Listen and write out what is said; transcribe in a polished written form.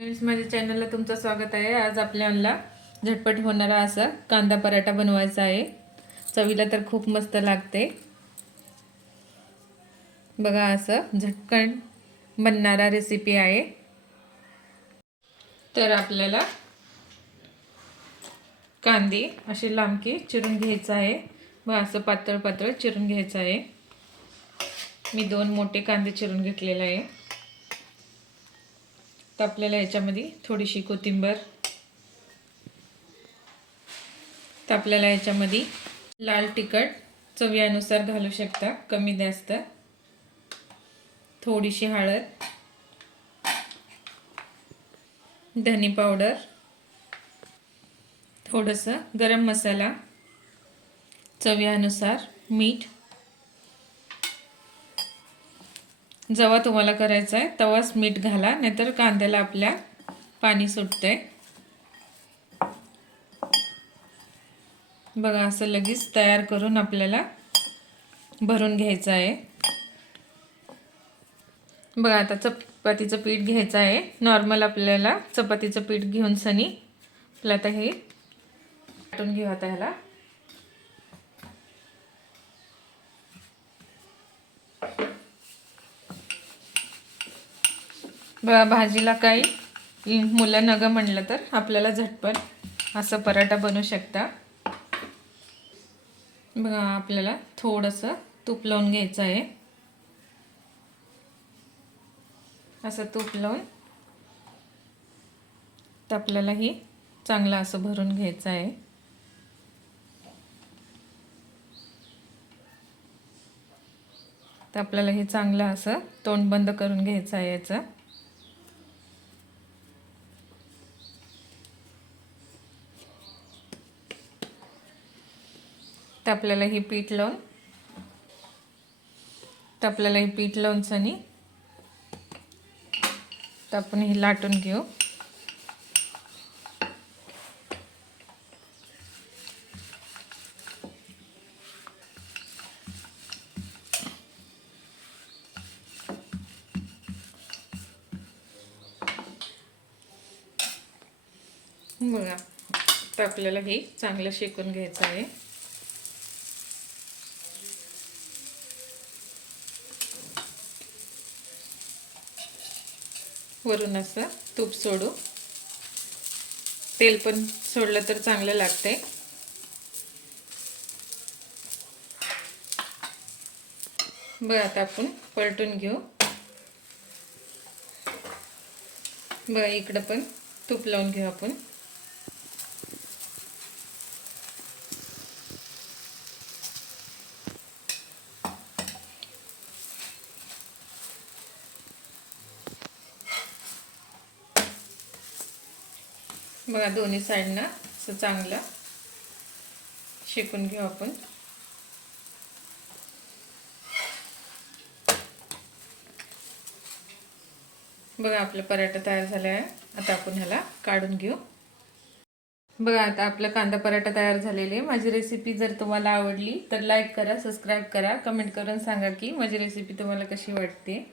Friends, माझ्या चॅनलला तुमचं स्वागत आहे। आज आपल्याला झटपट होणारा असा कांदा पराठा बनवायचा आहे। चवीला तर खूप मस्त लागते। बघा, असं झटकन बनणारा रेसिपी आहे। तर आपल्याला कांदे असे लांबके चिरून घ्यायचा आहे। बघा, असं पातळ पातळ चिरून घ्यायचा आहे। मी 2 मोठे कांदे चिरून घेतलेले आहे। तर आपल्याला याच्यामध्ये थोडीशी कोथिंबीर, तर आपल्याला याच्यामध्ये लाल तिखट चवीनुसार घालू शकता, कमी जास्त, थोडीशी हळद, धनी पावडर, थोडंसं गरम मसाला, चवीनुसार मीठ। जेव्हा तुम्हाला करायचं आहे तेव्हाच मीठ घाला, नाहीतर कांद्याला आपल्या पाणी सुटते। बघा, असं लगेच तयार करून आपल्याला भरून घ्यायचं आहे। बघा, आता चपातीचं पीठ घ्यायचं आहे। नॉर्मल आपल्याला चपातीचं पीठ घेऊन सनी आपलं आता हे वाटून घेऊ। आता ह्याला बघा, भाजीला काही मुलं नग म्हणलं तर आपल्याला झटपट असं पराठा बनवू शकता। बघा, आपल्याला थोडंसं तूप लावून घ्यायचं आहे। असं तूप लावून तर आपल्याला हे चांगलं असं भरून घ्यायचं आहे। तर आपल्याला हे चांगलं असं तोंड बंद करून घ्यायचं आहे याचं। तर आपल्याला हे पीठ लावून सनी तर आपण हे लाटून घेऊ। बघा, तर आपल्याला हे चांगलं शेकून घ्यायचं आहे। वरून असं तूप सोडू, तेल पण सोडलं तर चांगलं लागते। बघा, आता आपण पलटून घेऊ। बघा, इकडं पण तूप लावून घेऊ आपण। बघा, दोन्ही साईडनं असं चांगलं शेकून घेऊ आपण। बघा, आपला पराठा तयार झाला आहे। आता आपण ह्याला काढून घेऊ। बघा, आता आपला कांदा पराठा तयार झालेला आहे। माझी रेसिपी जर तुम्हाला आवडली तर लाईक करा, सबस्क्राईब करा, कमेंट करून सांगा की माझी रेसिपी तुम्हाला कशी वाटते।